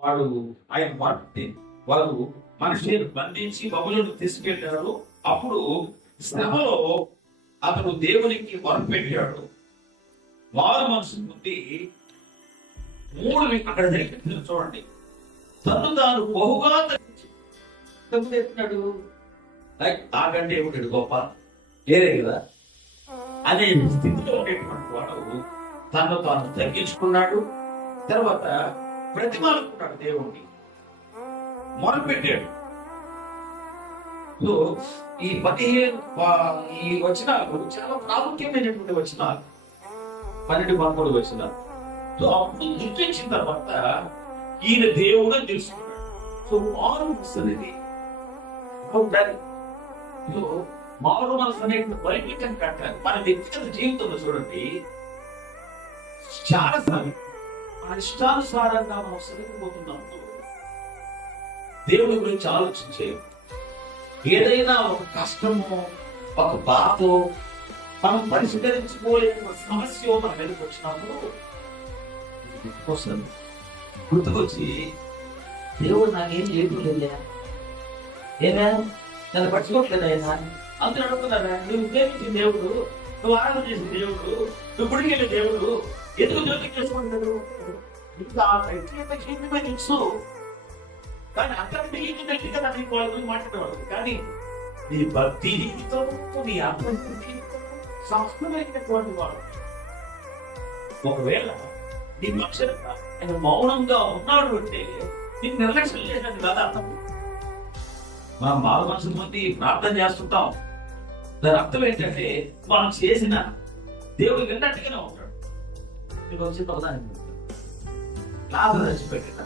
వాడు ఆయన వాటిని వారు మనిషిని బంధించి బబులను తీసుకెళ్ళాడు. అప్పుడు శ్రమలో అతను దేవునికి మొరపెట్టాడు. వారు మనసు నుండి అక్కడ జరిగింది చూడండి. తను తాను బహుగా తగ్గుతున్నాడు. నాకంటే ఏమిటాడు గొప్ప వేరే కదా అనే స్థితిలో ఉండేటువంటి వాడు తను తాను తగ్గించుకున్నాడు. తర్వాత ప్రతిమానుకున్నాడు, దేవుణ్ణి మొరపెట్టాడు. ఈ 15 ఈ వచనాలు చాలా ప్రాముఖ్యమైనటువంటి వచనాలు, 12-13 వచనాలు. అప్పుడు గుర్తించిన తర్వాత ఈయన దేవుడు అని తెలుసుకున్నాడు. మారు మనసు అనేది మారు మనసు అనేటువంటి వైవిధ్యం కట్టాలి. మన వ్యక్తిగత జీవితంలో చూడండి, చాలా సార్లు మన ఇష్టానుసారంగా మనం సరిపోతున్నాము. దేవుడి గురించి ఆలోచించే ఏదైనా ఒక కష్టమో ఒక బాధో మనం పరిష్కరించుకోలేని సమస్య మన మీదకి వచ్చినప్పుడు గుర్తుకొచ్చి దేవుడు నాకేం చేయట్లేదా, ఏనా నన్ను పట్టుకోవట్లేదా అందరూ అడుగుతున్నారా, నువ్వు ఉద్దేశించిన దేవుడు, నువ్వు ఆరాధన చేసిన దేవుడు, నువ్వు గుడికి వెళ్ళే దేవుడు ఎందుకు జ్యోతి చేసుకుంటాడు? ఇంకా తెలుసు కానీ అంతకంటే ఏంటి గట్టిగా నాకు వాళ్ళ గురించి మాట్లాడేవాడు. కానీ నీ భక్తి నీ అర్థం సంస్కృతమైనటువంటి వాడు ఒకవేళ నీ అక్షరంగా ఆయన మౌనంగా ఉన్నాడు అంటే నీకు నిర్లక్ష్యం చేసినట్టు కదా అర్థం. మనం మారు మనసు మంది ప్రార్థన చేస్తుంటాం. దాని అర్థం ఏంటంటే మనం చేసిన దేవుడు విన్నట్టుగానే ఉంటాడు. నీకు వచ్చిన పదాన్ని లాభం తెచ్చిపెట్టిన